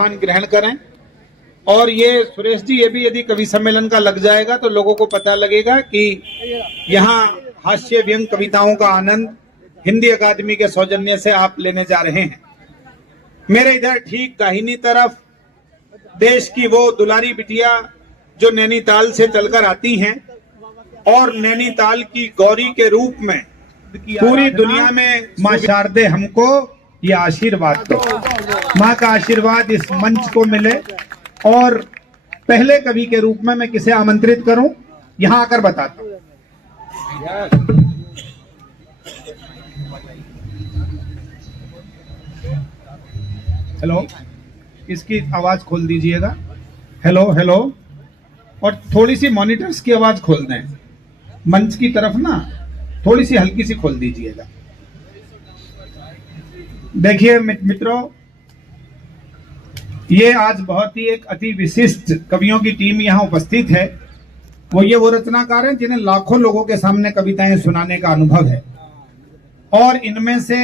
स्थान ग्रहण करें। और ये सुरेश जी, ये भी यदि कवि सम्मेलन का लग जाएगा तो लोगों को पता लगेगा कि यहाँ हास्य व्यंग कविताओं का आनंद हिंदी अकादमी के सौजन्य से आप लेने जा रहे हैं। मेरे इधर ठीक दाहिनी तरफ देश की वो दुलारी बिटिया जो नैनीताल से चलकर आती हैं और नैनीताल की गौरी के रूप में पूरी दुनिया में मां शारदे हमको ये आशीर्वाद दो। मां का आशीर्वाद इस मंच को मिले। और पहले कवि के रूप में मैं किसे आमंत्रित करूं, यहां आकर बताता हूं। हेलो, इसकी आवाज खोल दीजिएगा। Hello hello. और थोड़ी सी मॉनिटर्स की आवाज खोल दें, मंच की तरफ ना थोड़ी सी हल्की सी खोल दीजिएगा। देखिए मित्रों, ये आज बहुत ही एक अति विशिष्ट कवियों की टीम यहाँ उपस्थित है। वो रचनाकार हैं जिन्हें लाखों लोगों के सामने कविताएं सुनाने का अनुभव है। और इनमें से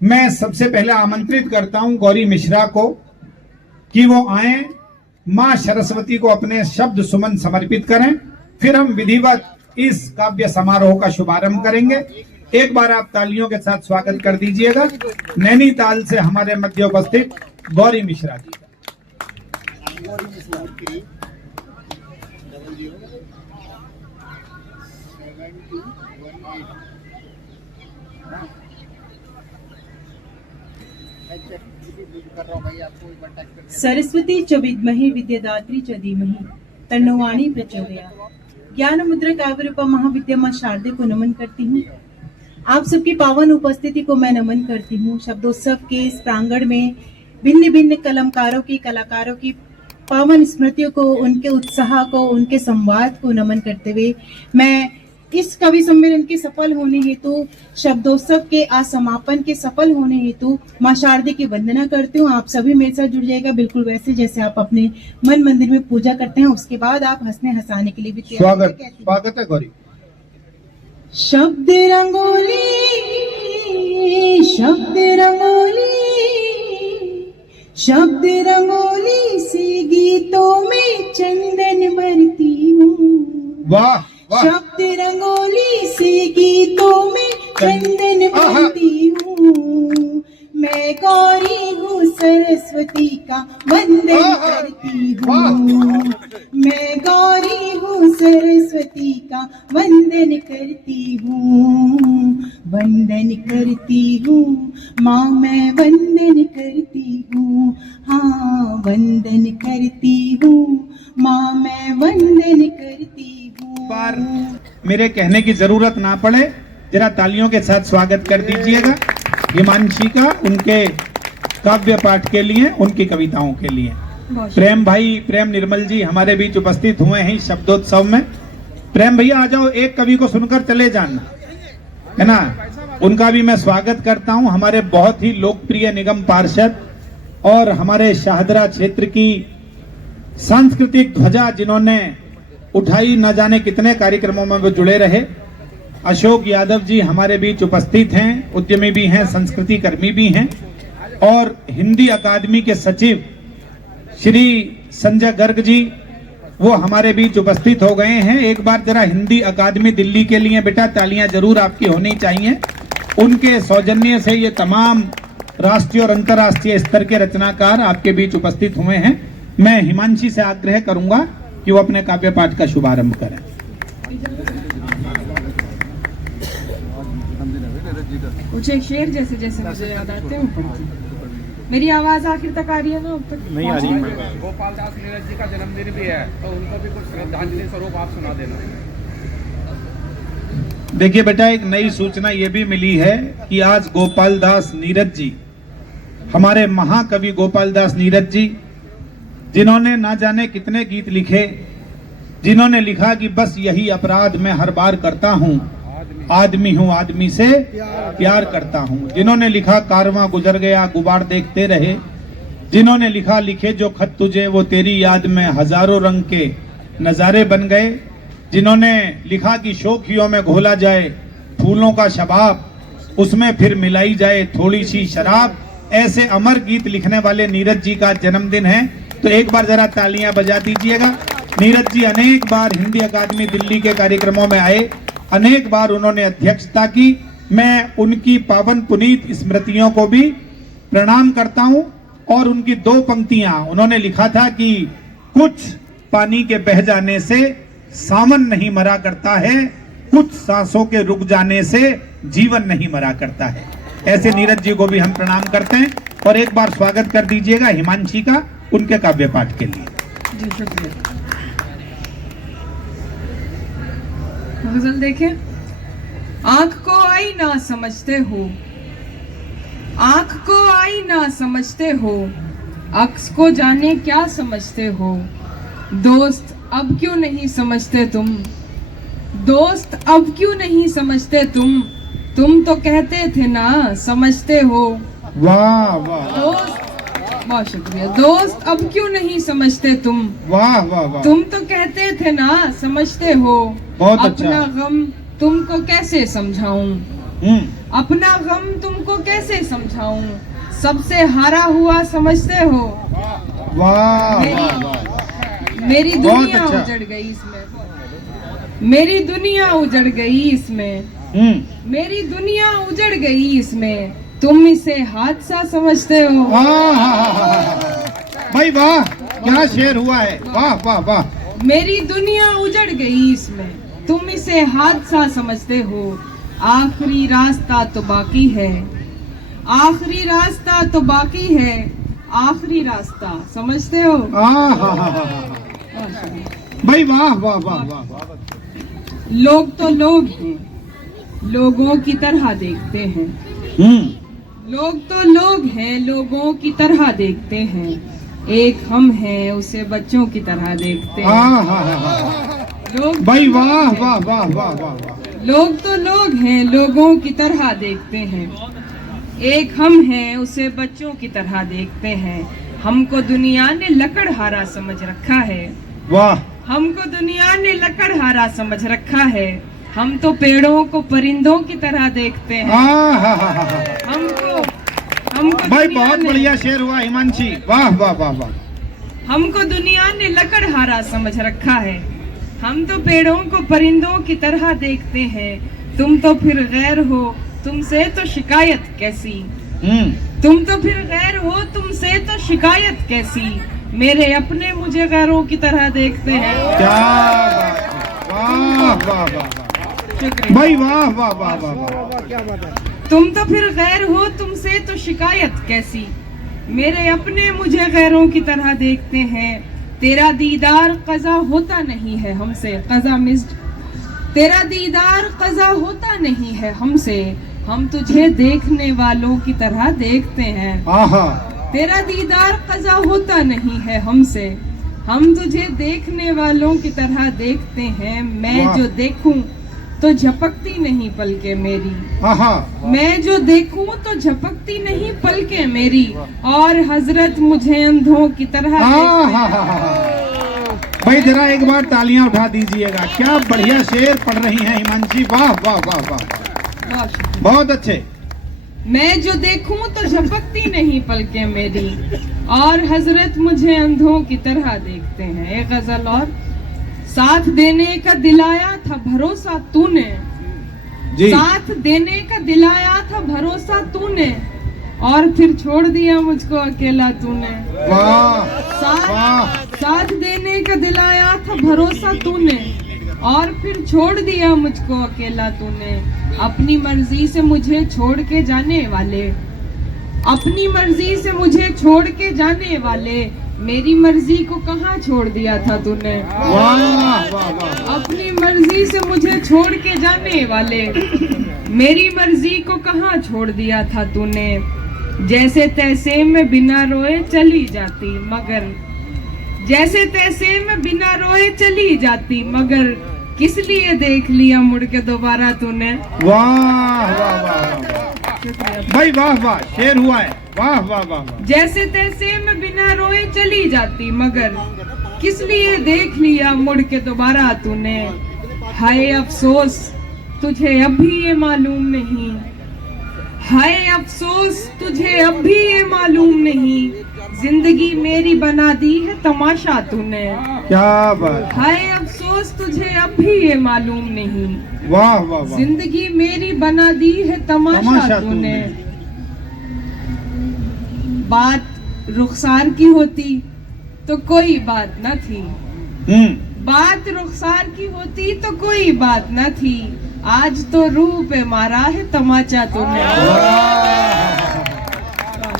मैं सबसे पहले आमंत्रित करता हूं गौरी मिश्रा को कि वो आए, मां सरस्वती को अपने शब्द सुमन समर्पित करें। फिर हम विधिवत इस काव्य समारोह का शुभारंभ करेंगे। एक बार आप तालियों के साथ स्वागत कर दीजिएगा नैनीताल से हमारे मध्य उपस्थित गौरी मिश्रा जी का। सरस्वती च विद्महे विद्यादात्री च धीमहि तन्नो वाणी प्रचोदयात्। ज्ञान मुद्रा काव्य रूपा महाविद्या मां शारदे को नमन करती हूँ। आप सबकी पावन उपस्थिति को मैं नमन करती हूँ। शब्दोत्सव के इस प्रांगण में भिन्न भिन्न कलमकारों की, कलाकारों की पावन स्मृतियों को, उनके उत्साह को, उनके संवाद को नमन करते हुए मैं इस कवि सम्मेलन के सफल होने हेतु, शब्दोत्सव के आज समापन के सफल होने हेतु मां शारदे की वंदना करती हूँ। आप सभी मेरे साथ जुड़ जाएगा बिल्कुल वैसे जैसे आप अपने मन मंदिर में पूजा करते हैं। उसके बाद आप हंसने हंसाने के लिए भी स्वागत है गौरी। शब्द रंगोली, शब्द रंगोली, शब्द रंगोली से गीतों में चंदन भरती हूँ। वाह वाह। शब्द रंगोली से गीतों में चंदन भरती हूँ। मैं गौरी हूँ सरस्वती का वंदन करती हूँ। मैं गौरी हूँ सरस्वती का वंदन करती हूँ। वंदन करती हूँ माँ, मैं वंदन करती हूँ। हाँ, वंदन करती हूँ माँ, मैं वंदन करती हूँ। बार मेरे कहने की जरूरत ना पड़े, जरा तालियों के साथ स्वागत कर दीजिएगा हिमांशी का, उनके काव्य पाठ के लिए, उनकी कविताओं के लिए। प्रेम भाई, प्रेम निर्मल जी हमारे बीच उपस्थित हुए हैं शब्दोत्सव में। प्रेम भैया आ जाओ, एक कवि को सुनकर चले जाना, है ना। उनका भी मैं स्वागत करता हूं। हमारे बहुत ही लोकप्रिय निगम पार्षद और हमारे शाहदरा क्षेत्र की सांस्कृतिक ध्वजा जिन्होंने उठाई, न जाने कितने कार्यक्रमों में वो जुड़े रहे, अशोक यादव जी हमारे बीच उपस्थित हैं। उद्यमी भी हैं, संस्कृति कर्मी भी हैं। और हिंदी अकादमी के सचिव श्री संजय गर्ग जी, वो हमारे बीच उपस्थित हो गए हैं। एक बार जरा हिंदी अकादमी दिल्ली के लिए बेटा तालियां जरूर आपकी होनी चाहिए। उनके सौजन्य से ये तमाम राष्ट्रीय और अंतर्राष्ट्रीय स्तर के रचनाकार आपके बीच उपस्थित हुए हैं। मैं हिमांशी से आग्रह करूंगा कि वो अपने काव्य पाठ का शुभारंभ करें। कुछ एक शेर जैसे जैसे मुझे याद आते हैं। मेरी आवाज आखिर तक आ रही है ना? अब तक नहीं आ रही है। गोपाल दास नीरज जी का जन्मदिन भी है, तो उनको भी कुछ श्रद्धांजलि स्वरूप आप सुना देना। देखिए बेटा, एक नई सूचना ये भी मिली है कि आज गोपाल दास नीरज जी, हमारे महाकवि गोपाल दास नीरज जी, जिन्होंने ना जाने कितने गीत लिखे, जिन्होंने लिखा कि बस यही अपराध मैं हर बार करता हूँ, आदमी हूँ आदमी से प्यार करता हूँ, जिन्होंने लिखा कारवां गुजर गया गुबार देखते रहे, जिन्होंने लिखा लिखे जो खत तुझे वो तेरी याद में हजारों रंग के नजारे बन गए, जिन्होंने लिखा कि शोखियों में घोला जाए फूलों का शबाब, उसमें फिर मिलाई जाए थोड़ी सी शराब, ऐसे अमर गीत लिखने वाले नीरज जी का जन्मदिन है, तो एक बार जरा तालियां बजा दीजिएगा। नीरज जी अनेक बार हिंदी अकादमी दिल्ली के कार्यक्रमों में आए, अनेक बार उन्होंने अध्यक्षता की। मैं उनकी पावन पुनीत स्मृतियों को भी प्रणाम करता हूं। और उनकी 2 पंक्तियां उन्होंने लिखा था कि कुछ पानी के बह जाने से सावन नहीं मरा करता है, कुछ सांसों के रुक जाने से जीवन नहीं मरा करता है। ऐसे नीरज जी को भी हम प्रणाम करते हैं। और एक बार स्वागत कर दीजिएगा हिमांशी का उनके काव्य पाठ के लिए। जी शुक्रिया। गजल देखें। आंख को आई ना समझते हो, आंख को आई ना समझते हो, अक्स को जाने क्या समझते हो। दोस्त अब क्यों नहीं समझते तुम, दोस्त अब क्यों नहीं समझते तुम तो कहते थे ना समझते हो। वाह वाह, दोस्त बहुत शुक्रिया। दोस्त अब क्यों नहीं समझते तुम, वाह वाह वाह, तुम तो कहते थे ना समझते हो। बहुत अच्छा। अपना गम तुमको कैसे समझाऊं, अपना गम तुमको कैसे समझाऊं, सबसे हारा हुआ समझते हो। वाह मेरी बहुत दुनिया अच्छा। उजड़ गई इसमें, मेरी दुनिया उजड़ गई इसमें, मेरी दुनिया उजड़ गई इसमें, तुम इसे हादसा समझते हो। भाई वाह, क्या शेर हुआ है, वाह वाह वाह। मेरी दुनिया उजड़ गई इसमें, तुम इसे हादसा समझते हो। आखिरी रास्ता तो बाकी है, आखिरी रास्ता तो बाकी है, आखिरी रास्ता समझते हो। भाई वाह वाह वाह वाह। लोग तो लोग हैं, लोगों की तरह देखते हैं। लोग तो लोग हैं, लोगों की तरह देखते हैं। एक हम हैं, उसे बच्चों की तरह देखते हैं। लोग भाई वाह वाह वाह वाह वाह। लोग तो लोग हैं, लोगों की तरह देखते हैं। एक हम हैं, उसे बच्चों की तरह देखते हैं। हमको दुनिया ने लकड़हारा समझ रखा है, वाह। हमको दुनिया ने लकड़हारा समझ रखा है। हम तो पेड़ों को परिंदों की तरह देखते हैं। हमको भाई दुनिया बहुत ने- बढ़िया शेर हुआ हिमांशी, वाह वाह वाह वाह। हमको दुनिया ने लकड़हारा समझ रखा है। हम तो पेड़ों को परिंदों की तरह देखते हैं। तुम तो फिर गैर हो, तुमसे तो शिकायत कैसी। तुम तो फिर गैर हो, तुमसे तो शिकायत कैसी। मेरे अपने मुझे गैरों की तरह देखते हैं। क्या बात है, वाह वाह वाह। शुक्रिया भाई वाह वाह वाह वाह वाह। तुम तो फिर गैर हो, तुमसे तो शिकायत कैसी। मेरे अपने मुझे गैरों की तरह देखते हैं। तेरा दीदार कज़ा होता नहीं है हमसे, कज़ा मिस्ड। तेरा दीदार कज़ा होता नहीं है हमसे, हम तुझे देखने वालों की तरह देखते हैं। तेरा दीदार कज़ा होता नहीं है हमसे, हम तुझे देखने वालों की तरह देखते हैं। मैं जो देखूं तो झपकती नहीं पलके मेरी, मैं जो देखूं तो झपकती नहीं पलके मेरी। और हजरत मुझे अंधों की तरह देखते हैं। भाई जरा एक बार तालियां उठा दीजिएगा, क्या बढ़िया शेर पढ़ रही हैं हिमांशी, वाह वाह वाह वाह, बहुत अच्छे। मैं जो देखूं तो झपकती नहीं पलके मेरी, और हजरत मुझे अंधों की तरह देखते हैं। एक गजल और। साथ देने का दिलाया था भरोसा तूने, साथ देने का दिलाया था भरोसा तूने, और फिर छोड़ दिया मुझको अकेला तूने। साथ देने का दिलाया था भरोसा तूने, और फिर छोड़ दिया मुझको अकेला तूने। अपनी मर्जी से मुझे छोड़ के जाने वाले, अपनी मर्जी से मुझे छोड़ के जाने वाले, मेरी मर्जी को कहाँ छोड़ दिया था तूने। अपनी मर्जी से मुझे छोड़ के जाने वाले, मेरी मर्जी को कहाँ छोड़ दिया था तूने। जैसे तैसे मैं बिना रोए चली जाती मगर, जैसे तैसे मैं बिना रोए चली जाती मगर, किस लिए देख लिया मुड़ के दोबारा तूने। वाह वाह वाह भाई, वाह वाह, शेर हुआ है, वाह वाह वाह। जैसे तैसे मैं बिना रोए चली जाती मगर, किस लिए देख लिया मुड़ के दोबारा तूने। हाय अफसोस तुझे अब भी ये मालूम नहीं, हाय अफसोस तुझे अब भी ये मालूम नहीं, जिंदगी मेरी बना दी है तमाशा तूने। क्या बात, हाय अफसोस तुझे अब भी ये मालूम नहीं, वाह वाह वाह, जिंदगी मेरी बना दी है तमाशा तूने। बात रुखसार की होती तो कोई बात न थी, बात रुखसार की होती तो कोई बात न थी, आज तो रूह पे मारा है तमाचा तूने।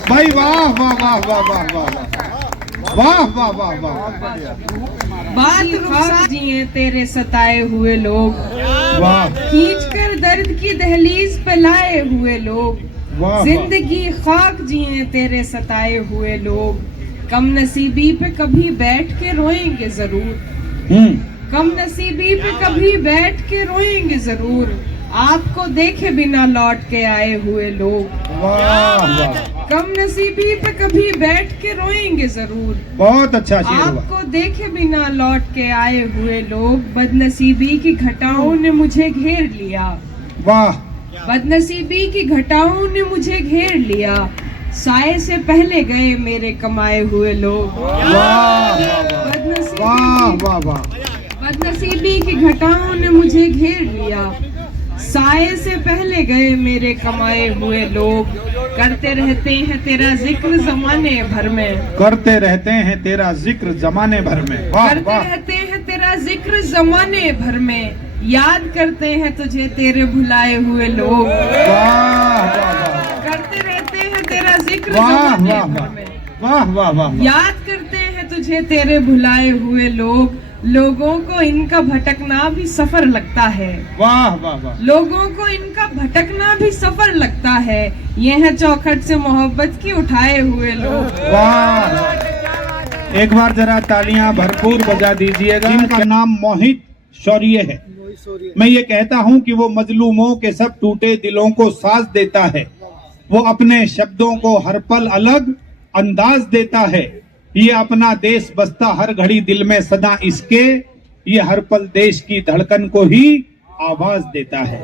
भाई वाह वाह वाह वाह वाह वाह वाह वाह वाह वाह, बात रुखसार जिए तेरे सताए हुए लोग, वाह खींच कर दर्द की दहलीज पे लाए हुए लोग, वाह, जिंदगी खाक जिए तेरे सताए हुए लोग, कम नसीबी पे कभी बैठ के रोएंगे जरूर, कम नसीबी पे कभी बैठ के रोएंगे जरूर, आपको देखे बिना लौट के आए हुए लोग। वाह वाह, कम नसीबी पे कभी बैठ के रोएंगे जरूर, बहुत अच्छा शेर हुआ। आपको देखे बिना लौट के आए हुए लोग, बदनसीबी की घटाओं ने मुझे घेर लिया, वाह, बदनसीबी की घटाओं ने मुझे घेर लिया, साए से पहले गए मेरे कमाए हुए लोग। वाह वाह वाह, बदनसीबी की घटाओं ने मुझे घेर लिया, साए से पहले गए मेरे कमाए हुए लोग, करते रहते हैं तेरा जिक्र जमाने भर में, करते रहते हैं तेरा जिक्र जमाने भर में, वाह करते वाह, रहते हैं तेरा जिक्र जमाने भर में, याद करते हैं तुझे तेरे भुलाए हुए लोग, वाह वाह, करते रहते हैं तेरा जिक्र वाह जमाने वाह भर में, वाह वाह वाह, याद करते हैं तुझे तेरे भुलाए हुए लोग, लोगों को इनका भटकना भी सफर लगता है, वाह वाह वाह, लोगों को इनका भटकना भी सफर लगता है, ये है चौखट से मोहब्बत की उठाए हुए लोग। वाह, एक बार जरा तालियां भरपूर बजा दीजिएगा। इनका नाम मोहित शौर्य है। मैं ये कहता हूँ कि वो मजलूमों के सब टूटे दिलों को साज देता है, वो अपने शब्दों को हर पल अलग अंदाज देता है, ये अपना देश बसता हर घड़ी दिल में सदा इसके, ये हर पल देश की धड़कन को ही आवाज देता है।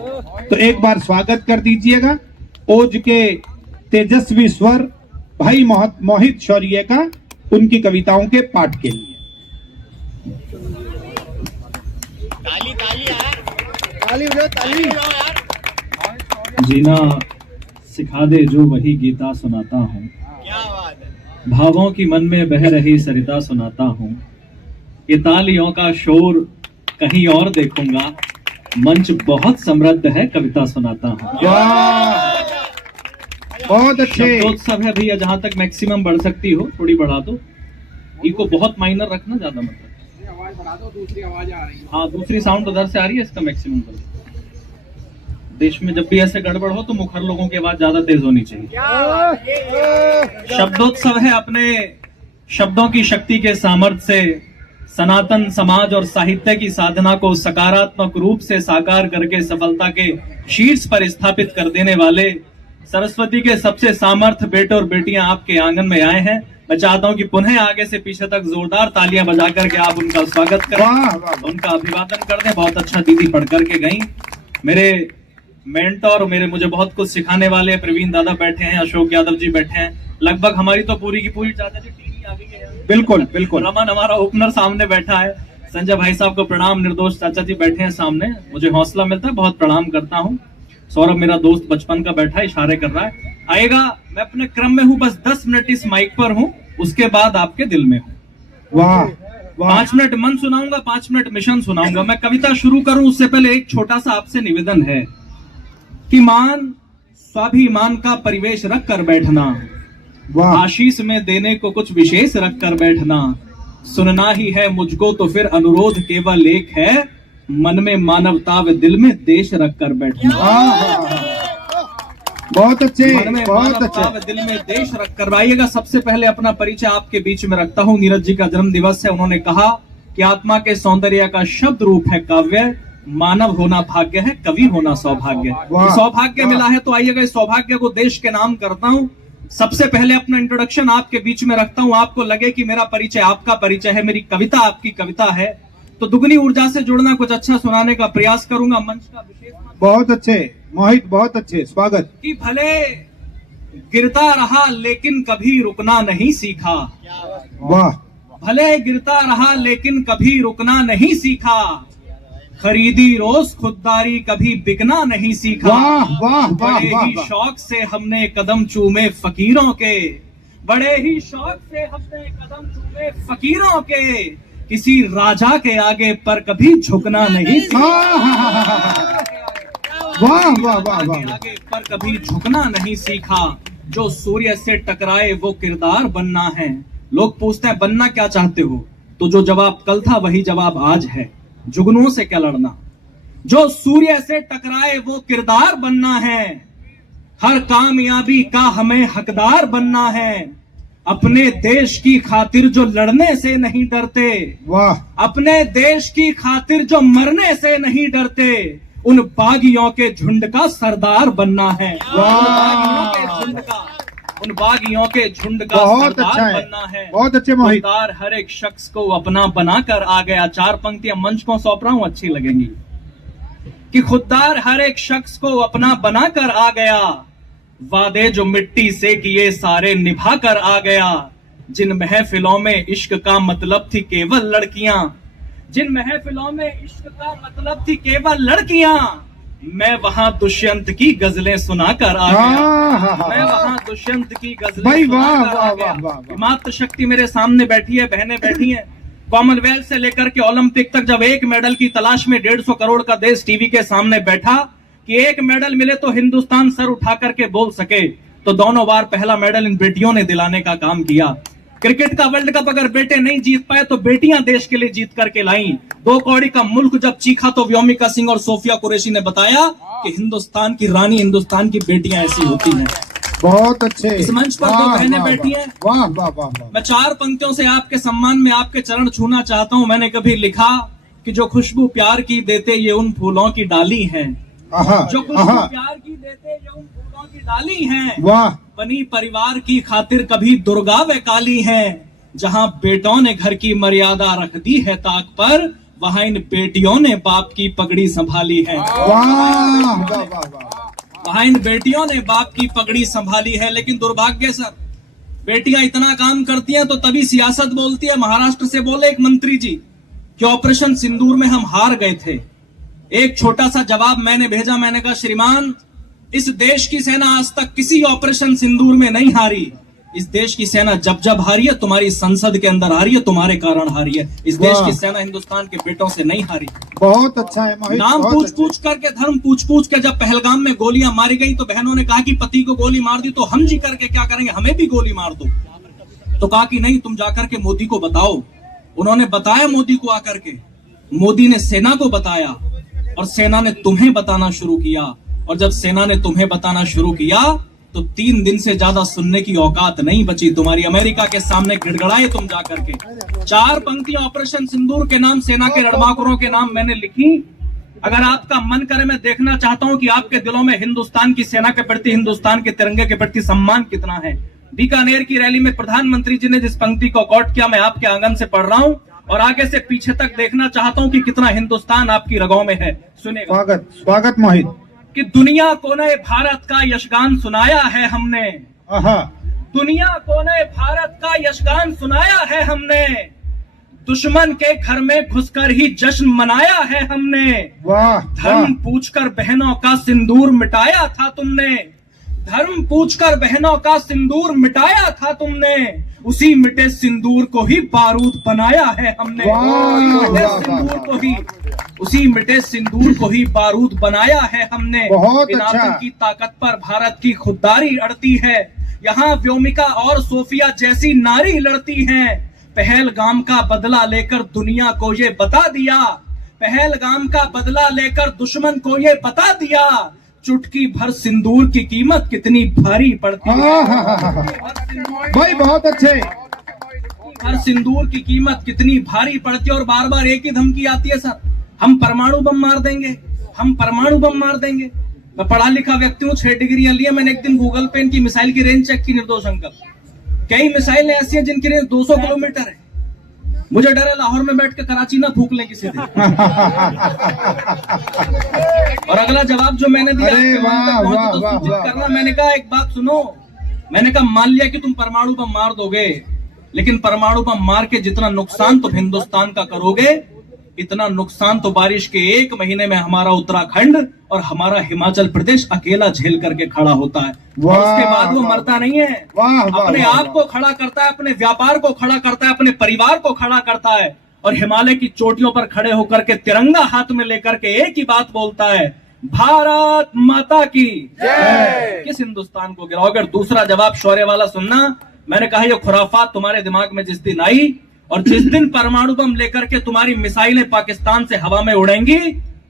तो एक बार स्वागत कर दीजिएगा ओज के तेजस्वी स्वर भाई मोहित शौर्य का, उनकी कविताओं के पाठ के लिए। जीना सिखा दे जो वही गीता सुनाता हूँ, भावों की मन में बह रही सरिता सुनाता हूँ, ये तालियों का शोर कहीं और देखूंगा, मंच बहुत समृद्ध है कविता सुनाता हूँ। बहुत अच्छे। शब्दोत्सव है भैया, जहां तक मैक्सिमम बढ़ सकती हो थोड़ी बढ़ा दो, इको बहुत माइनर रखना, ज्यादा मतलब। आवाज बढ़ा दो, दूसरी आवाज आ रही है। हाँ, दूसरी साउंड उधर से आ रही है, इसका मैक्सिमम कर दो। देश में जब भी ऐसे गड़बड़ हो तो मुखर लोगों की आवाज ज्यादा तेज होनी चाहिए। शब्दोत्सव है, अपने शब्दों की शक्ति के सामर्थ्य से सनातन समाज और साहित्य की साधना को सकारात्मक रूप से साकार करके सफलता के शीर्ष पर स्थापित कर देने वाले सरस्वती के सबसे सामर्थ्य बेटे और बेटियां आपके आंगन में आए हैं। मैं चाहता हूं कि पुनः आगे से पीछे तक जोरदार तालियां बजा करके आप उनका स्वागत करें, उनका अभिवादन कर दें। बहुत अच्छा दीदी पढ़ करके गई। मेरे मेंटोर, मेरे मुझे बहुत कुछ सिखाने वाले प्रवीण दादा बैठे हैं, अशोक यादव जी बैठे हैं, लगभग हमारी तो पूरी की पूरी चाचा जी टीम आ गई है। बिल्कुल बिल्कुल। रमन हमारा ओपनर सामने बैठा है, संजय भाई साहब को प्रणाम, निर्दोष चाचा जी बैठे हैं सामने, मुझे हौसला मिलता है, बहुत प्रणाम करता हूँ। सौरभ मेरा दोस्त बचपन का बैठा है, इशारे कर रहा है, आएगा। मैं अपने क्रम में हूँ, बस 10 मिनट इस माइक पर हूँ, उसके बाद आपके दिल में हूँ। वाह, 5 मिनट मन सुनाऊंगा, 5 मिनट मिशन सुनाऊंगा। मैं कविता शुरू करूं उससे पहले एक छोटा सा आपसे निवेदन है कि मान स्वाभिमान का परिवेश रख कर बैठना, आशीष में देने को कुछ विशेष रख कर बैठना, सुनना ही है मुझको तो फिर अनुरोध केवल एक है, मन में मानवता व दिल में देश रख कर बैठना। बहुत अच्छे, मन में मानवता व दिल में देश रख कर। आइएगा, सबसे पहले अपना परिचय आपके बीच में रखता हूँ। नीरज जी का जन्म दिवस है, उन्होंने कहा कि आत्मा के सौंदर्य का शब्द रूप है काव्य, मानव होना भाग्य है, कवि होना सौभाग्य। सौभाग्य मिला है, तो आइएगा इस सौभाग्य को देश के नाम करता हूँ। सबसे पहले अपना इंट्रोडक्शन आपके बीच में रखता हूँ, आपको लगे कि मेरा परिचय आपका परिचय है, मेरी कविता आपकी कविता है। तो दुगनी ऊर्जा से जुड़ना, कुछ अच्छा सुनाने का प्रयास करूंगा। मंच का विशेष बहुत अच्छे मोहित, बहुत अच्छे, स्वागत। कि भले गिरता रहा लेकिन कभी रुकना नहीं सीखा, वाह, भले गिरता रहा लेकिन कभी रुकना नहीं सीखा, खरीदी रोज खुददारी कभी बिकना नहीं सीखा। वाह वाह वाह बड़े वाह ही वाह। शौक से हमने कदम चूमे फकीरों के, बड़े ही शौक से हमने कदम चूमे फकीरों के, किसी राजा के आगे पर कभी झुकना नहीं सीखा, वाह वाह वाह के वाह। आगे पर कभी झुकना नहीं सीखा। जो सूर्य से टकराए वो किरदार बनना है। लोग पूछते हैं बनना क्या चाहते हो, तो जो जवाब कल था वही जवाब आज है, जुगनुओं से क्या लड़ना। जो सूर्य से टकराए वो किरदार बनना है, हर कामयाबी का हमें हकदार बनना है। अपने देश की खातिर जो लड़ने से नहीं डरते, वाह, अपने देश की खातिर जो मरने से नहीं डरते, उन बागियों के झुंड का सरदार बनना है। उन बागियों के झुंड का बहुत सरदार अच्छा है, बनना है। बहुत अच्छे मोहित। खुददार हर एक शख्स को अपना बनाकर आ गया। 4 पंक्तियां मंच को सौंप रहा हूं, अच्छी लगेंगी। कि खुददार हर एक शख्स को अपना बनाकर आ गया, वादे जो मिट्टी से किए सारे निभा कर आ गया। जिन महफिलों में इश्क का मतलब थी केवल लड़कियां, जिन महफिलों में इश्क का मतलब थी केवल लड़कियां, मैं वहां दुष्यंत की गजलें सुनाकर आ गया। मैं वहां दुष्यंत की गजलें भाई वाह सुनाकर वाह आ गया। वाह वाह वाह। मातृशक्ति मेरे सामने बैठी है, बहनें बैठी हैं। कॉमनवेल्थ से लेकर के ओलंपिक तक जब एक मेडल की तलाश में 150 करोड़ का देश टीवी के सामने बैठा कि एक मेडल मिले तो हिंदुस्तान सर उठा करके बोल सके, तो दोनों बार पहला मेडल इन बेटियों ने दिलाने का काम किया। क्रिकेट का वर्ल्ड कप अगर बेटे नहीं जीत पाए तो बेटियां देश के लिए जीत करके लाई। 2 कौड़ी का मुल्क जब चीखा तो व्योमिका सिंह और सोफिया कुरैशी ने बताया कि हिंदुस्तान की रानी, हिंदुस्तान की बेटियां ऐसी होती हैं। बहुत अच्छे। इस मंच पर 2 बहनें बैठी हैं। वाह वाह वाह वाह। मैं 4 पंक्तियों से आपके सम्मान में आपके चरण छूना चाहता हूं। मैंने कभी लिखा कि जो खुशबू प्यार की देते ये उन फूलों की डाली है, जो खुशबू प्यार की देते ये उन फूलों की डाली है। वाह, बनी परिवार की खातिर कभी दुर्गा व काली है। जहां बेटों ने घर की मर्यादा रख दी है ताक पर, वहां इन बेटियों ने बाप की पगड़ी संभाली है। वाह वाह वाह वाह। वहां इन बेटियों ने बाप की पगड़ी संभाली है। लेकिन दुर्भाग्य सर, बेटियां इतना काम करती हैं तो तभी सियासत बोलती है। महाराष्ट्र से बोले एक मंत्री जी कि ऑपरेशन सिंदूर में हम हार गए थे। एक छोटा सा जवाब मैंने भेजा, मैंने कहा श्रीमान, इस देश की सेना आज तक किसी ऑपरेशन सिंदूर में नहीं हारी। इस देश की सेना जब जब हारी है तुम्हारी संसद के अंदर हारी है, तुम्हारे कारण हारी है। इस देश की सेना हिंदुस्तान के बेटों से नहीं हारी। बहुत अच्छा है मोहित। नाम पूछ पूछ करके, धर्म पूछ पूछ के जब पहलगाम में गोलियां मारी गई तो बहनों ने कहा कि पति को गोली मार दी तो हम जी करके क्या करेंगे, हमें भी गोली मार दो। तो कहा कि नहीं, तुम जाकर के मोदी को बताओ। उन्होंने बताया मोदी को आकर के, मोदी ने सेना को बताया और सेना ने तुम्हें बताना शुरू किया। और जब सेना ने तुम्हें बताना शुरू किया तो 3 दिन से ज्यादा सुनने की औकात नहीं बची तुम्हारी। अमेरिका के सामने गिड़गड़ाए तुम जाकर के। 4 पंक्तियां ऑपरेशन सिंदूर के नाम, सेना के रणबांकुरों के नाम मैंने लिखी। अगर आपका मन करे, मैं देखना चाहता हूं कि आपके दिलों में हिंदुस्तान की सेना के प्रति, हिंदुस्तान के तिरंगे के प्रति सम्मान कितना है। बीकानेर की रैली में प्रधानमंत्री जी ने जिस पंक्ति को कोट किया, मैं आपके आंगन से पढ़ रहा हूं और आगे से पीछे तक देखना चाहता हूं कि कितना हिंदुस्तान आपकी रगों में है। सुनेगा। स्वागत स्वागत मोहित। कि दुनिया को नए भारत का यशगान सुनाया है हमने, दुनिया को नए भारत का यशगान सुनाया है हमने। दुश्मन के घर में घुसकर ही जश्न मनाया है हमने। वाह, धर्म पूछकर बहनों का सिंदूर मिटाया था तुमने, धर्म पूछकर बहनों का सिंदूर मिटाया था तुमने। उसी मिटे सिंदूर को ही बारूद बनाया है हमने। उसी मिटे सिंदूर को ही बारूद बनाया है हमने। बहुत इन अच्छा। आतंकी ताकत पर भारत की खुददारी अड़ती है। यहाँ व्योमिका और सोफिया जैसी नारी लड़ती हैं। पहलगाम का बदला लेकर दुनिया को ये बता दिया, पहलगाम का बदला लेकर दुश्मन को ये बता दिया, चुटकी भर सिंदूर की कीमत कितनी भारी पड़ती है। भाई बहुत अच्छे। हर सिंदूर की कीमत कितनी भारी पड़ती है। और बार बार एक ही धमकी आती है, सर हम परमाणु बम मार देंगे, हम परमाणु बम मार देंगे। मैं पढ़ा लिखा व्यक्ति हूँ, 6 डिग्रियां लिए। मैंने एक दिन गूगल पे इनकी मिसाइल की रेंज चेक की, निर्दोष अंकल। कई मिसाइलें ऐसी हैं जिनकी रेंज 200 किलोमीटर है। मुझे डर है लाहौर में बैठ के कराची ना फूक ले किसी दिन। और अगला जवाब जो मैंने दिया अरे आपके वहां तक वाह, पहुंचे तो वाह, सूचित वाह, करना। मैंने कहा एक बात सुनो, मैंने कहा मान लिया कि तुम परमाणु बम मार दोगे, लेकिन परमाणु बम मार के जितना नुकसान तुम हिंदुस्तान का करोगे, इतना नुकसान तो बारिश के 1 महीने में हमारा उत्तराखंड और हमारा हिमाचल प्रदेश अकेला झेल करके खड़ा होता है। और उसके बाद वो मरता नहीं है, अपने आप को खड़ा करता है, अपने व्यापार को खड़ा करता है, अपने परिवार को खड़ा करता है, और हिमालय की चोटियों पर खड़े होकर के तिरंगा हाथ में लेकर के एक ही बात बोलता है, भारत माता की जय। किस हिंदुस्तान को गिराओगे? दूसरा जवाब शौर्य वाला सुनना। मैंने कहा ये खुराफात तुम्हारे दिमाग में जिस दिन आई और जिस दिन परमाणु बम लेकर के तुम्हारी मिसाइलें पाकिस्तान से हवा में उड़ेंगी,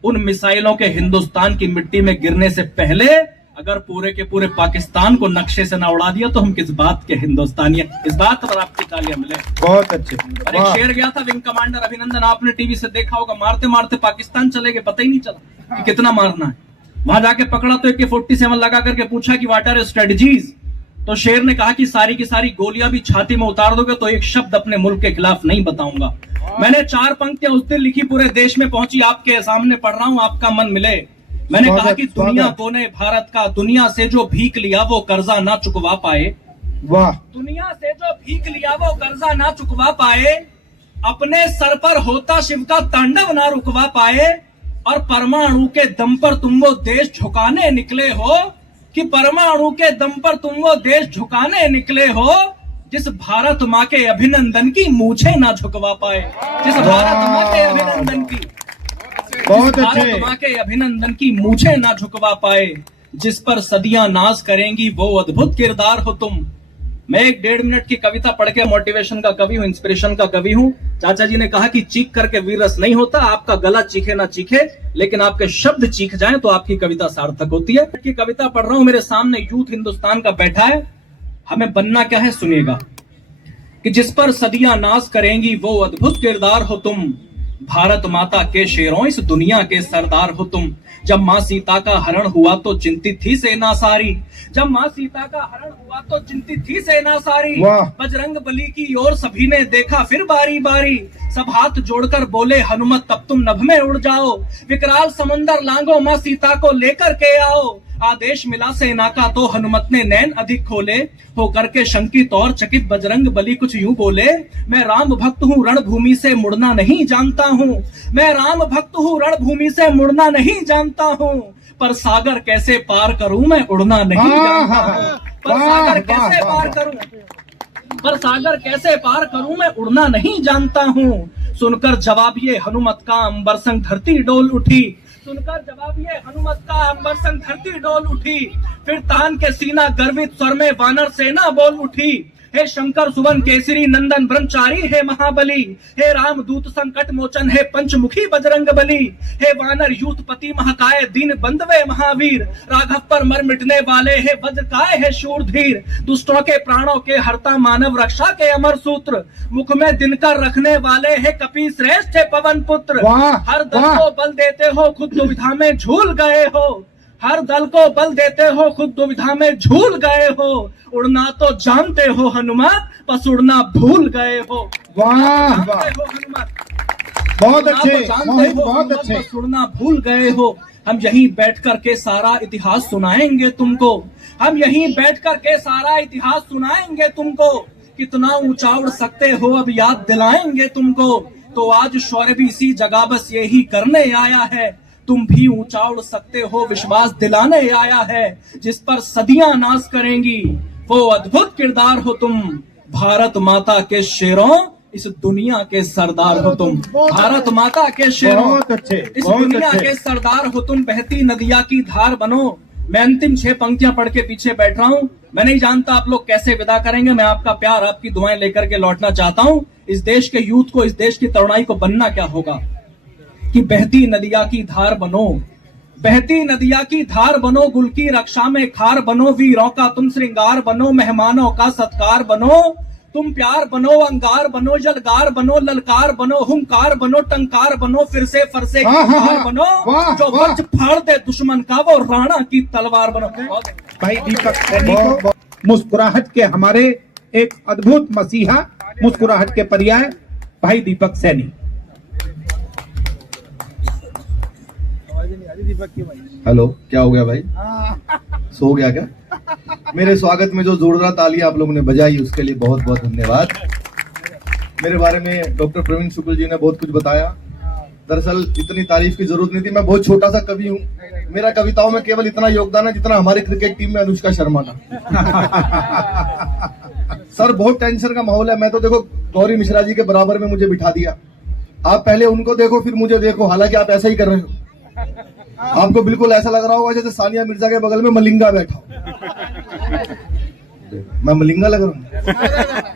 उन मिसाइलों के हिंदुस्तान की मिट्टी में गिरने से पहले अगर पूरे के पूरे पाकिस्तान को नक्शे से ना उड़ा दिया तो हम किस बात के हिंदुस्तानी हैं? इस बात पर आपकी तालियां मिले। बहुत अच्छे। और एक शेर गया था विंग कमांडर अभिनंदन, आपने टीवी से देखा होगा, मारते मारते पाकिस्तान चले गए, पता ही नहीं चला कि कितना मारना है। वहां जाके पकड़ा तो AK-47 लगा करके पूछा कि व्हाट आर योर स्ट्रेटजीज, तो शेर ने कहा कि सारी की सारी गोलियां भी छाती में उतार दोगे तो एक शब्द अपने मुल्क के खिलाफ नहीं बताऊंगा। मैंने 4 पंक्तियां उस दिन लिखी, पूरे देश में पहुंची, आपके सामने पढ़ रहा हूं, आपका मन मिले। मैंने कहा कि दुनिया कोने भारत का, दुनिया से जो भीख लिया वो कर्जा ना चुकवा पाए, वाह, दुनिया से जो भीख लिया वो कर्जा ना चुकवा पाए, अपने सर पर होता शिव का तांडव ना रुकवा पाए, और परमाणु के दम पर तुम वो देश झुकाने निकले हो, कि परमाणु के दम पर तुम वो देश झुकाने निकले हो, जिस भारत माँ के अभिनंदन की मूछें ना झुकवा पाए, जिस भारत माँ के अभिनंदन की, बहुत भारत अच्छे। माँ के अभिनंदन की मूछें ना झुकवा पाए, जिस पर सदियां नाज करेंगी वो अद्भुत किरदार हो तुम। मैं एक 1.5 मिनट की कविता पढ़ के मोटिवेशन का कवि हूँ, इंस्पिरेशन का कवि हूँ। चाचा जी ने कहा कि चीख करके वीर रस नहीं होता, आपका गला चीखे ना चीखे, लेकिन आपके शब्द चीख जाएं तो आपकी कविता सार्थक होती है। की कविता पढ़ रहा हूँ, मेरे सामने यूथ हिंदुस्तान का बैठा है। हमें बनना क्या है सुनिएगा, कि जिस पर सदियां नाज करेंगी वो अद्भुत किरदार हो तुम, भारत माता के शेरों इस दुनिया के सरदार हो तुम। जब माँ सीता का हरण हुआ तो चिंतित थी सेना सारी, जब माँ सीता का हरण हुआ तो चिंतित थी सेना सारी, बजरंग बली की ओर सभी ने देखा फिर बारी बारी, सब हाथ जोड़कर बोले हनुमत तब तुम नभ में उड़ जाओ, विकराल समुंदर लांगो माँ सीता को लेकर के आओ। आदेश मिला सेना का तो हनुमत ने नैन अधिक खोले, होकर के शंकित और चकित बजरंग बली कुछ यूं बोले, मैं राम भक्त हूँ रणभूमि से मुड़ना नहीं जानता हूँ, मैं राम भक्त हूँ रणभूमि से मुड़ना नहीं जानता हूँ, पर सागर कैसे पार करूं मैं उड़ना नहीं जानता हूँ, पर सागर कैसे पार करूं, पर सागर कैसे पार करूं मैं उड़ना नहीं जानता हूँ। सुनकर जवाब ये हनुमत का अंबर संग धरती डोल उठी, सुनकर जवाब ये हनुमत का अंबर संग धरती डोल उठी, फिर तान के सीना गर्वित स्वर में वानर सेना बोल उठी, हे शंकर सुवन केसरी नंदन ब्रह्मचारी हे महाबली, हे राम दूत संकट मोचन हे पंचमुखी बजरंग बली, हे वानर यूथपति महाकाय दीन बंधवे महावीर, राघव पर मर मिटने वाले हे वज्रकाय हे शूरधीर, दुष्टों के प्राणों के हरता मानव रक्षा के अमर सूत्र, मुख में दिनकर रखने वाले हे कपि श्रेष्ठ हे पवन पुत्र, हर दल को बल देते हो खुद दुविधा में झूल गए हो, हर दल को बल देते हो खुद दुविधा में झूल गए हो, उड़ना तो जानते हो हनुमत बस उड़ना भूल गए हो। वाह वाह, बहुत अच्छे मोहित, बहुत अच्छे। बस उड़ना भूल गए हो। हम यहीं बैठ कर के सारा इतिहास सुनाएंगे तुमको, हम यहीं बैठ कर के सारा इतिहास सुनाएंगे तुमको, कितना ऊंचा उड़ सकते हो अब याद दिलाएंगे तुमको, तो आज शौर्य भी इसी जगह बस यही करने आया है, तुम भी ऊंचा उड़ सकते हो विश्वास दिलाने आया है, जिस पर सदियां नाज करेंगी वो अद्भुत किरदार हो तुम, भारत माता के शेरों इस दुनिया के सरदार हो तुम, भारत माता के शेरों इस दुनिया के सरदार हो तुम, बहती नदिया की धार बनो। मैं अंतिम 6 पंक्तियां पढ़ के पीछे बैठ रहा हूं, मैं नहीं जानता आप लोग कैसे विदा करेंगे, मैं आपका प्यार आपकी दुआएं लेकर के लौटना चाहता हूं। इस देश के यूथ को, इस देश की तरुणाई को बनना क्या होगा, कि बहती नदिया की धार बनो, बहती नदिया की धार बनो, गुल की रक्षा में खार बनो, वीरों का तुम श्रृंगार बनो, मेहमानों का सत्कार बनो, तुम प्यार बनो, अंगार बनो, जलगार बनो, ललकार बनो, हुंकार बनो, टंकार बनो, फिर से फरसे की धार बनो, जो वज्र फाड़ दे दुश्मन का वो राणा की तलवार बनो। भाई दीपक सैनी को मुस्कुराहट के हमारे एक अद्भुत मसीहा, मुस्कुराहट के पर्याय, भाई दीपक सैनी। हेलो, क्या हो गया भाई? सो गया क्या? मेरे स्वागत में जो जोरदार तालियां आप लोगों ने बजाई उसके लिए बहुत बहुत धन्यवाद। मेरे बारे में डॉक्टर प्रवीण शुक्ल जी ने बहुत कुछ बताया। दरअसल इतनी तारीफ की जरूरत नहीं थी, मैं बहुत छोटा सा कवि हूँ। मेरा कविताओं में केवल इतना योगदान है जितना हमारी क्रिकेट टीम में अनुष्का शर्मा का। सर बहुत टेंशन का माहौल है। मैं तो देखो गौरी मिश्रा जी के बराबर में मुझे बिठा दिया। आप पहले उनको देखो फिर मुझे देखो, हालांकि आप ऐसा ही कर रहे हो। आपको बिल्कुल ऐसा लग रहा होगा जैसे सानिया मिर्जा के बगल में मलिंगा बैठा हो। मैं मलिंगा लग रहा हूँ?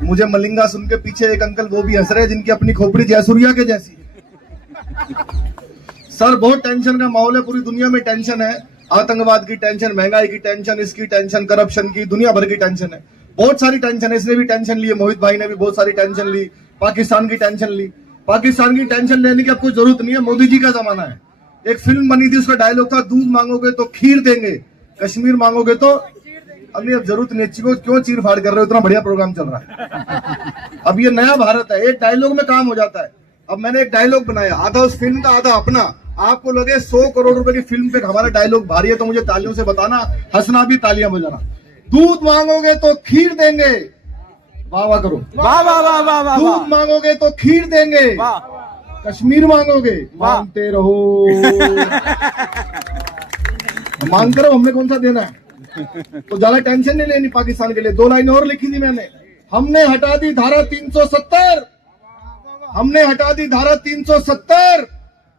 मुझे मलिंगा सुन के पीछे एक अंकल वो भी हंस रहे हैं जिनकी अपनी खोपड़ी जयसूर्या के जैसी। सर बहुत टेंशन का माहौल है, पूरी दुनिया में टेंशन है। आतंकवाद की टेंशन, महंगाई की टेंशन, इसकी टेंशन, करप्शन की, दुनिया भर की टेंशन है। बहुत सारी टेंशन है। इसने भी टेंशन ली है, मोहित भाई ने भी बहुत सारी टेंशन ली। पाकिस्तान की टेंशन ली। पाकिस्तान की टेंशन लेने की अब कोई जरूरत नहीं है, मोदी जी का जमाना है। एक फिल्म बनी थी, उसका डायलॉग था, दूध मांगोगे तो खीर देंगे, कश्मीर मांगोगे तो। अब जरूरत नहीं, क्यों चीर फाड़ कर रहे हो? इतना बढ़िया प्रोग्राम चल रहा है। अब ये नया भारत है, एक डायलॉग में काम हो जाता है। अब मैंने एक डायलॉग बनाया, आधा उस फिल्म का आधा अपना। आपको लगे 100 करोड़ रुपए की फिल्म पे हमारा डायलॉग भारी है तो मुझे तालियों से बताना, हंसना भी, तालियां बजाना। दूध मांगोगे तो खीर देंगे, वाह वाह करो, वाह वाह वाह वाह वाह। दूध मांगोगे तो खीर देंगे, कश्मीर मांगोगे मांगते रहो। मांगते रहो, हमने कौन सा देना है? तो ज्यादा टेंशन नहीं लेनी पाकिस्तान के लिए। 2 लाइन और लिखी थी मैंने, हमने हटा दी धारा 370, हमने हटा दी धारा 370,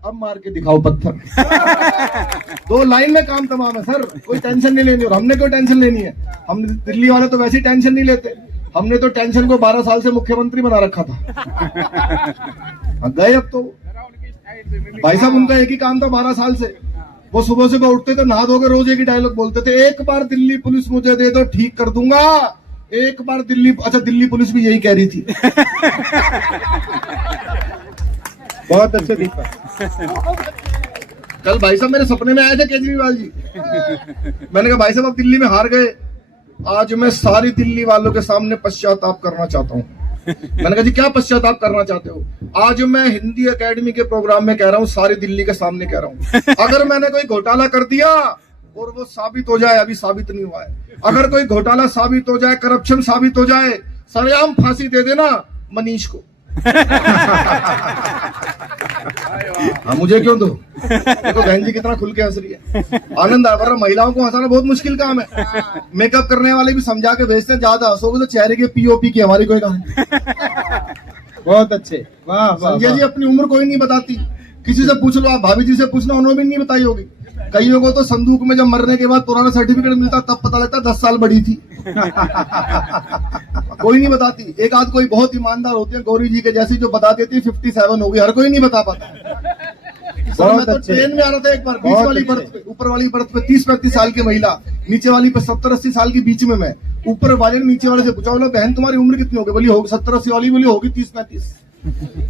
अब मार के दिखाओ पत्थर। 2 लाइन में काम तमाम है सर, कोई टेंशन नहीं लेनी। और हमने कोई टेंशन लेनी है? हम दिल्ली वाले तो वैसे ही टेंशन नहीं लेते। हमने तो टेंशन को 12 साल से मुख्यमंत्री बना रखा था। गए अब तो भाई साहब, उनका एक ही काम था 12 साल से। वो सुबह सुबह उठते थे, नहा धोकर रोज एक ही डायलॉग बोलते थे, एक बार दिल्ली पुलिस मुझे दे दो ठीक कर दूंगा। एक बार दिल्ली, अच्छा दिल्ली पुलिस भी यही कह रही थी। बहुत अच्छे दीपक। कल भाई साहब मेरे सपने में आए थे केजरीवाल जी। मैंने कहा भाई साहब अब दिल्ली में हार गए, आज मैं सारी दिल्ली वालों के सामने पश्चाताप करना चाहता हूँ। मैंने कहा जी क्या पश्चाताप करना चाहते हो? आज मैं हिंदी एकेडमी के प्रोग्राम में कह रहा हूँ, सारी दिल्ली के सामने कह रहा हूँ, अगर मैंने कोई घोटाला कर दिया और वो साबित हो जाए, अभी साबित नहीं हुआ है, अगर कोई घोटाला साबित हो जाए, करप्शन साबित हो जाए, सरेआम फांसी दे देना मनीष को। हाँ मुझे क्यों दो? देखो बहन जी कितना खुल के हंस रही है, आनंद आ रहा। महिलाओं को हंसाना बहुत मुश्किल काम है। मेकअप करने वाले भी समझा के भेजते हैं, ज्यादा हंसोगे तो चेहरे के पीओपी की हमारी कोई कहानी। बहुत अच्छे, वाह वाह। संजय जी अपनी उम्र कोई नहीं बताती, किसी से पूछ लो, आप भाभी जी से पूछना, उन्होंने भी नहीं बताई होगी। कईयों को तो संदूक में जब मरने के बाद पुराना सर्टिफिकेट मिलता तब पता लगता 10 साल बड़ी थी। कोई नहीं बताती। एक आध कोई बहुत ईमानदार होती है गौरी जी के जैसी, जो बता देती है 57 होगी, हर कोई नहीं बता पाता। सर मैं तो ट्रेन में आ रहा था एक बार, बीच वाली बर्थ पे, ऊपर वाली बर्थ पे 30-35 साल की महिला, नीचे वाली पे 70-80 साल की, बीच में मैं। ऊपर वाले ने नीचे वाले से पूछा, बोला बहन तुम्हारी उम्र कितनी होगी? बोली होगी 70-80 वाली, बोली होगी 30-35।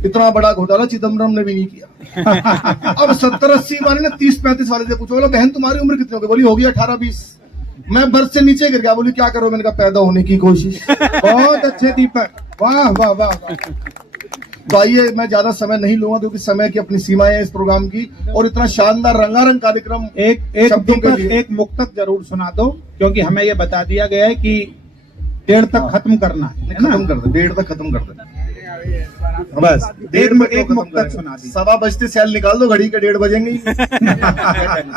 इतना बड़ा घोटाला चिदम्बरम ने भी नहीं किया। अब 70-80 वाले ने 30-35 वाले से पूछा, बोला बहन तुम्हारी उम्र कितनी होगी? बोली होगी 18-20। मैं बर्थ से नीचे गिर गया। बोली क्या करो? मैंने कहा पैदा होने की कोशिश। बहुत अच्छे दीपक, वाह वाह वाह। तो आइए, मैं ज्यादा समय नहीं लूंगा क्योंकि समय की अपनी सीमाएं है इस प्रोग्राम की, और इतना शानदार रंगारंग कार्यक्रम एक मुक्तक जरूर सुना दो, क्योंकि हमें ये बता दिया गया है कि 1:30 तक खत्म करना है ना? खत्म कर दे, 1:30 तक खत्म कर दे बस। एक खत्म मुक्तक कर सुना दी। 1:15 बजते सेल निकाल दो, घड़ी के 1:30 बजेंगे।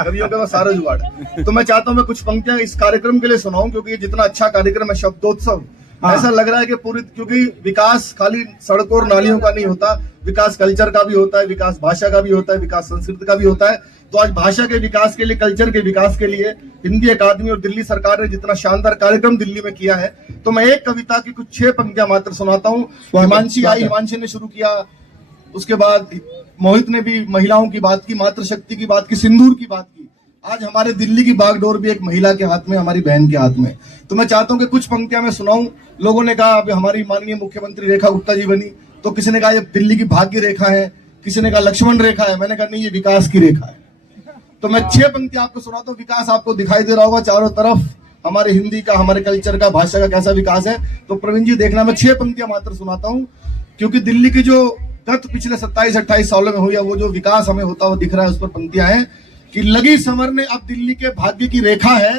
कवियों के पास सारा जुगाड़ है। तो मैं चाहता हूँ मैं कुछ पंक्तियां इस कार्यक्रम के लिए सुनाऊं, क्योंकि ये जितना अच्छा कार्यक्रम है शब्दोत्सव, ऐसा लग रहा है कि पूरी, क्योंकि विकास खाली सड़कों और नालियों का नहीं होता, विकास कल्चर का भी होता है, विकास भाषा का भी होता है, विकास संस्कृति का भी होता है। तो आज भाषा के विकास के लिए, कल्चर के विकास के लिए हिंदी अकादमी और दिल्ली सरकार ने जितना शानदार कार्यक्रम दिल्ली में किया है, तो मैं एक कविता की कुछ 6 पंक्तियां मात्र सुनाता हूँ। हिमांशी आई, हिमांशी ने शुरू किया, उसके बाद मोहित ने भी महिलाओं की बात की, मातृशक्ति की बात की, सिंदूर की बात की। आज हमारे दिल्ली की बागडोर भी एक महिला के हाथ में, हमारी बहन के हाथ में। तो मैं चाहता हूं कि कुछ पंक्तियां मैं सुनाऊं। लोगों ने कहा अब हमारी माननीय मुख्यमंत्री रेखा गुप्ता जी बनी, तो किसी ने कहा ये दिल्ली की भाग्य रेखा है, किसी ने कहा लक्ष्मण रेखा है, मैंने कहा नहीं ये विकास की रेखा है। तो मैं 6 पंक्तियां आपको सुनाता हूं। विकास आपको दिखाई दे रहा होगा चारों तरफ, हमारे हिंदी का, हमारे कल्चर का, भाषा का कैसा विकास है। तो प्रवीण जी देखना, मैं 6 पंक्तियां मात्र सुनाता हूं, क्योंकि दिल्ली की जो गत पिछले 27-28 सालों में हुई है, वो जो विकास हमें होता हुआ दिख रहा है, उस पर पंक्तियां हैं कि लगी संवरने अब दिल्ली के भाग्य की रेखा है।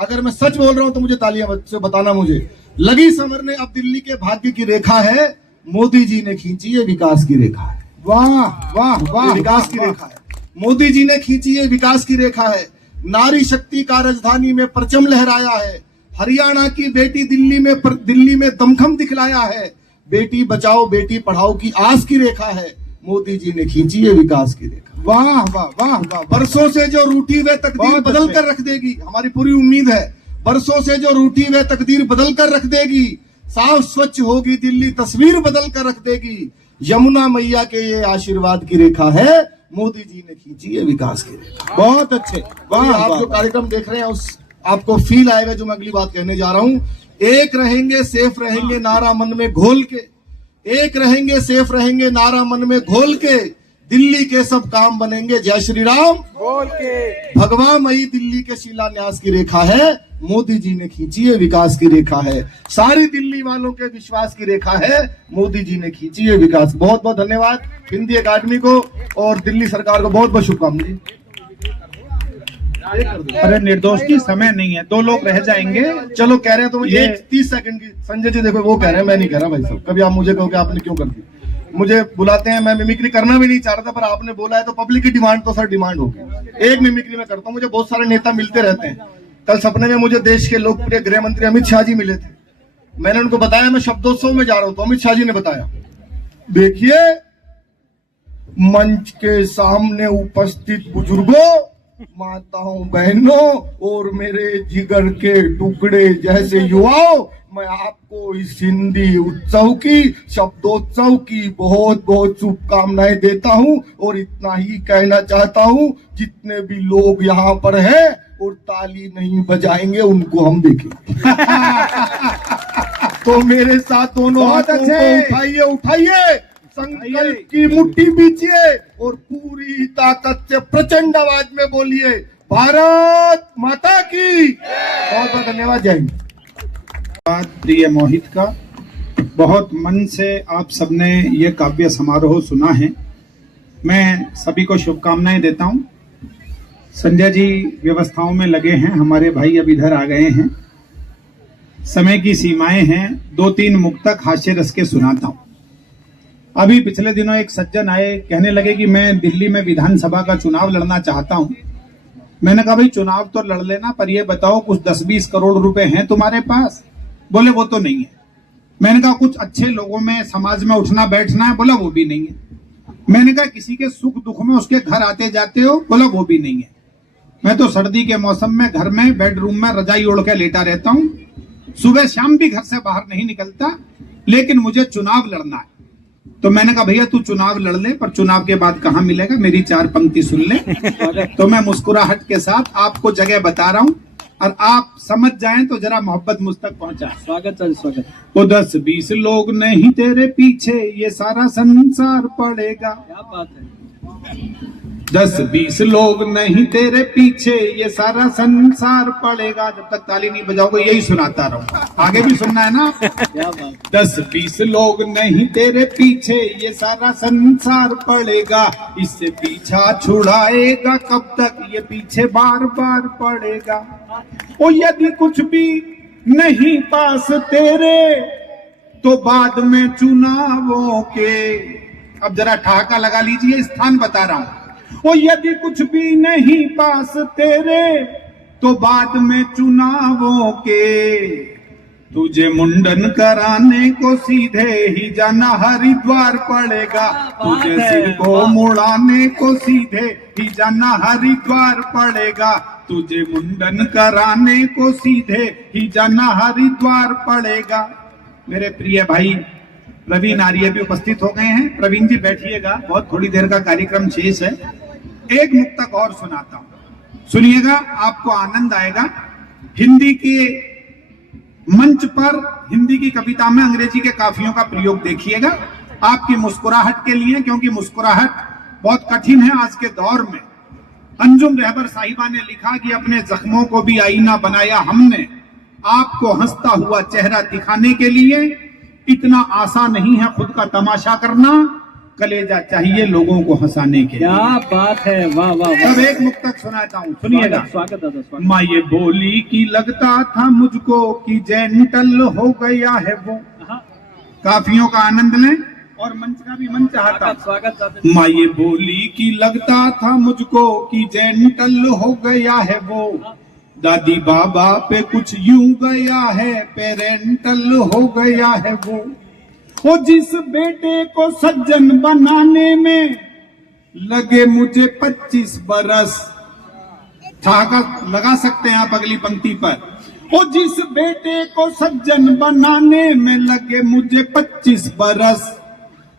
अगर मैं सच बोल रहा हूं तो मुझे तालियां से बताना, मुझे लगी संवरने अब दिल्ली के भाग्य की रेखा है, मोदी जी ने खींची ये विकास की रेखा है। वाह वाह वाह, विकास की रेखा है, मोदी जी ने खींची ये विकास की रेखा है। नारी शक्ति का राजधानी में परचम लहराया है, हरियाणा की बेटी दिल्ली में दमखम दिखलाया है, बेटी बचाओ बेटी पढ़ाओ की आस की रेखा है, मोदी जी ने खींची ये विकास की रेखा। वाह वाह वाह वाह, बरसों से जो रूठी वे तकदीर बदल कर रख देगी, हमारी पूरी उम्मीद है, बरसों से जो रूठी वे तकदीर बदल कर रख देगी, साफ स्वच्छ होगी दिल्ली तस्वीर बदल कर रख देगी, यमुना मैया के ये आशीर्वाद की रेखा है, मोदी जी ने खींची है विकास की रेखा। बहुत अच्छे, वाह। आप जो कार्यक्रम देख रहे हैं उस आपको फील आएगा जो मैं अगली बात कहने जा रहा हूं। एक रहेंगे सेफ रहेंगे नारा मन में घोल के, एक रहेंगे सेफ रहेंगे नारा मन में घोल के, दिल्ली के सब काम बनेंगे जय श्री राम बोल के। भगवा मई दिल्ली के शिलान्यास की रेखा है, मोदी जी ने खींची है विकास की रेखा है, सारी दिल्ली वालों के विश्वास की रेखा है, मोदी जी ने खींची है विकास। बहुत बहुत धन्यवाद हिंदी अकादमी को और दिल्ली सरकार को बहुत बहुत शुभकामनाएं। अरे निर्दोष की समय नहीं है, 2 लोग रह जाएंगे। चलो कह रहे हैं तो ये 30 सेकंड की संजय जी देखो वो कह रहे हैं, मैं नहीं कह रहा भाई साहब। कभी आप मुझे कहोगे आपने क्यों कर दी, मुझे बुलाते हैं, मैं मिमिक्री करना भी नहीं चाह रहा था, पर आपने बोला है तो पब्लिक की डिमांड तो सर डिमांड होगी। एक मिमिक्री में करता हूँ, मुझे बहुत सारे नेता मिलते रहते हैं। कल सपने में मुझे देश के लोकप्रिय गृह मंत्री अमित शाह जी मिले थे। मैंने उनको बताया मैं शब्दोत्सव में जा रहा हूं, तो अमित शाह जी ने बताया देखिए मंच के सामने उपस्थित बुजुर्गों, माताओं, बहनों और मेरे जिगर के टुकड़े जैसे युवाओं, मैं आपको इस हिंदी उत्सव की शब्दोत्सव की बहुत बहुत शुभकामनाएं देता हूं और इतना ही कहना चाहता हूं, जितने भी लोग यहाँ पर हैं और ताली नहीं बजाएंगे उनको हम देखेंगे। तो मेरे साथ दोनों हाथों को उठाइए उठाइए, संकल्प की मुट्ठी बीचिए और पूरी ताकत से प्रचंड आवाज में बोलिए भारत माता की। बहुत बहुत धन्यवाद, जय हिंद। प्रिय मोहित का बहुत मन से आप सबने ये काव्य समारोह सुना है, मैं सभी को शुभकामनाएं देता हूं। संजय जी व्यवस्थाओं में लगे हैं, हमारे भाई अब इधर आ गए हैं, समय की सीमाएं हैं, 2-3 मुक्तक हास्य रस के सुनाता हूं। अभी पिछले दिनों एक सज्जन आए, कहने लगे कि मैं दिल्ली में विधानसभा का चुनाव लड़ना चाहता हूं। मैंने कहा भाई चुनाव तो लड़ लेना, पर ये बताओ कुछ 10-20 करोड़ रुपए हैं तुम्हारे पास? बोले वो तो नहीं है। मैंने कहा कुछ अच्छे लोगों में समाज में उठना बैठना है? बोला वो भी नहीं है। मैंने कहा किसी के सुख दुख में उसके घर आते जाते हो? बोला वो भी नहीं है। मैं तो सर्दी के मौसम में घर में बेडरूम में रजाई ओढ़ के लेटा रहता हूं, सुबह शाम भी घर से बाहर नहीं निकलता, लेकिन मुझे चुनाव लड़ना है। तो मैंने कहा भैया तू चुनाव लड़ ले, पर चुनाव के बाद कहां मिलेगा, मेरी 4 पंक्ति सुन ले। तो मैं मुस्कुराहट के साथ आपको जगह बता रहा हूं और आप समझ जाएं तो जरा मोहब्बत मुझ तक पहुंचा। स्वागत है, स्वागत। वो 10-20 लोग नहीं तेरे पीछे ये सारा संसार पड़ेगा। क्या बात है। 10-20 लोग नहीं तेरे पीछे ये सारा संसार पड़ेगा। जब तक ताली नहीं बजाओगे यही सुनाता रहूंगा, आगे भी सुनना है ना। क्या बात। 10-20 लोग नहीं तेरे पीछे ये सारा संसार पड़ेगा, इससे पीछा छुड़ाएगा कब तक ये पीछे बार बार पड़ेगा। ओ यदि कुछ भी नहीं पास तेरे तो बाद में चुनावों के, अब जरा ठहाका लगा लीजिए, स्थान बता रहा हूं। ओ यदि कुछ भी नहीं पास तेरे तो बाद में चुनावों के, तुझे मुंडन कराने को सीधे ही जाना हरिद्वार पड़ेगा। तुझे सिर को मुड़ाने को सीधे ही जाना हरिद्वार पड़ेगा। तुझे मुंडन कराने को सीधे ही जाना हरिद्वार पड़ेगा। मेरे प्रिय भाई प्रवीण आर्य भी उपस्थित हो गए हैं। प्रवीण जी बैठिएगा, बहुत थोड़ी देर का कार्यक्रम शेष है। एक मुक्तक और सुनाता हूं, सुनिएगा, आपको आनंद आएगा। हिंदी के मंच पर हिंदी की कविता में अंग्रेजी के काफियों का प्रयोग देखिएगा, आपकी मुस्कुराहट के लिए, क्योंकि मुस्कुराहट बहुत कठिन है आज के दौर में। अंजुम रहबर साहिबा ने लिखा कि अपने जख्मों को भी आईना बनाया हमने, आपको हंसता हुआ चेहरा दिखाने के लिए। इतना आसान नहीं है खुद का तमाशा करना, कलेजा चाहिए लोगों को हंसाने के लिए। क्या बात है, वाह वाह वाह। अब एक मुक्तक सुनाता हूँ, सुनिएगा। स्वागत दादा, स्वागत। माँ ये बोली कि लगता था मुझको कि जेंटल हो गया है वो। काफियों का आनंद लें और मंच का भी मन चाहता। स्वागत दादा। माँ ये बोली कि लगता था मुझको कि जेंटल हो गया है वो। दादी बाबा पे कुछ यूं गया है, पेरेंटल हो गया है वो जिस बेटे को सज्जन बनाने में लगे मुझे 25 बरस। ठहाका लगा सकते हैं आप अगली पंक्ति पर। वो जिस बेटे को सज्जन बनाने में लगे मुझे 25 बरस,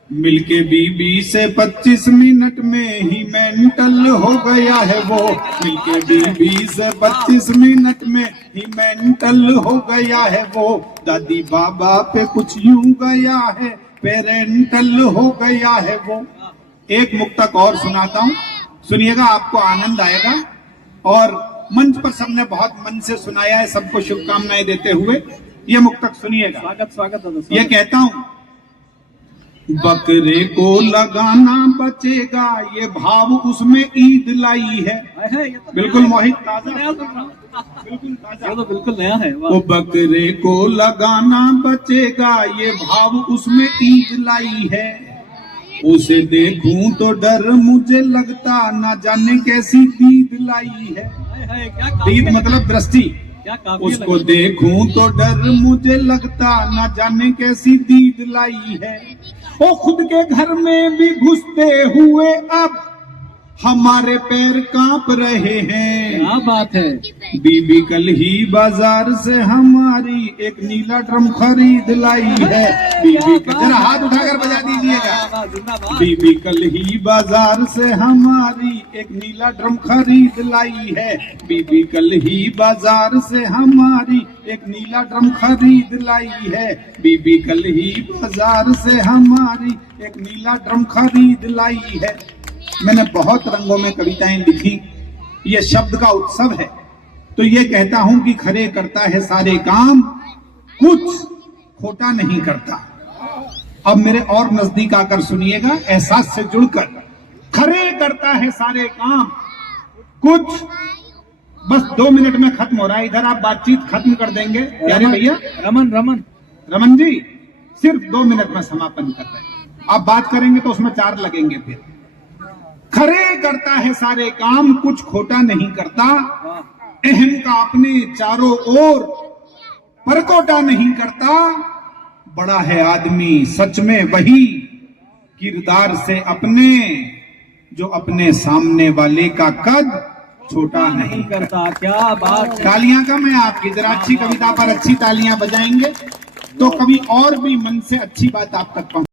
मिलके बीबी से 25 मिनट में ही मेंटल हो गया है वो। मिलके बीबी से 25 मिनट में ही मेंटल हो गया है वो। दादी बाबा पे कुछ यूं गया है, पेरेंटल हो गया है वो। एक मुक्तक और सुनाता हूँ, सुनिएगा, आपको आनंद आएगा। और मंच पर सबने बहुत मन से सुनाया है, सबको शुभकामनाएं देते हुए ये मुक्तक सुनिएगा। स्वागत स्वागत दादा। ये कहता हूँ, बकरे को लगाना बचेगा ये भाव उसमें ईद लाई है। बिल्कुल मोहित, ताजा, बिल्कुल ताजा, ये तो बिल्कुल नया है। वो बकरे को लगाना बचेगा ये भाव उसमें ईद लाई है। उसे देखूं तो डर मुझे लगता ना जाने कैसी दीद लाई है। दीद मतलब दृष्टि। उसको देखूं तो डर मुझे लगता ना जाने कैसी दीद लाई है। वो खुद के घर में भी घुसते हुए अब हमारे पैर कांप रहे हैं। क्या बात है। बीबी कल ही बाजार से हमारी एक नीला ड्रम खरीद लाई है। बीबी जरा हाथ उठाकर बजा दीजिएगा। बीबी कल ही बाजार से हमारी एक नीला ड्रम खरीद लाई है। बीबी कल ही बाजार से हमारी एक नीला ड्रम खरीद लाई है। बीबी कल ही बाजार से हमारी एक नीला ड्रम खरीद लाई है। मैंने बहुत रंगों में कविताएं लिखी, ये शब्द का उत्सव है। तो ये कहता हूं कि खरे करता है सारे काम, कुछ खोटा नहीं करता। अब मेरे और नजदीक आकर सुनिएगा, एहसास से जुड़कर। खरे करता है सारे काम, कुछ, बस 2 मिनट में खत्म हो रहा है। इधर आप बातचीत खत्म कर देंगे प्यारे भैया। रमन जी सिर्फ 2 मिनट में समापन कर रहे हैं। आप बात करेंगे तो उसमें 4 लगेंगे। फिर खरे करता है सारे काम, कुछ खोटा नहीं करता। अहम का अपने चारों ओर परकोटा नहीं करता। बड़ा है आदमी सच में वही, किरदार से अपने, जो अपने सामने वाले का कद छोटा नहीं करता। क्या बात। तालियां कम है आपकी, जरा अच्छी कविता पर अच्छी तालियां बजाएंगे तो कभी और भी मन से अच्छी बात आप तक पहुंच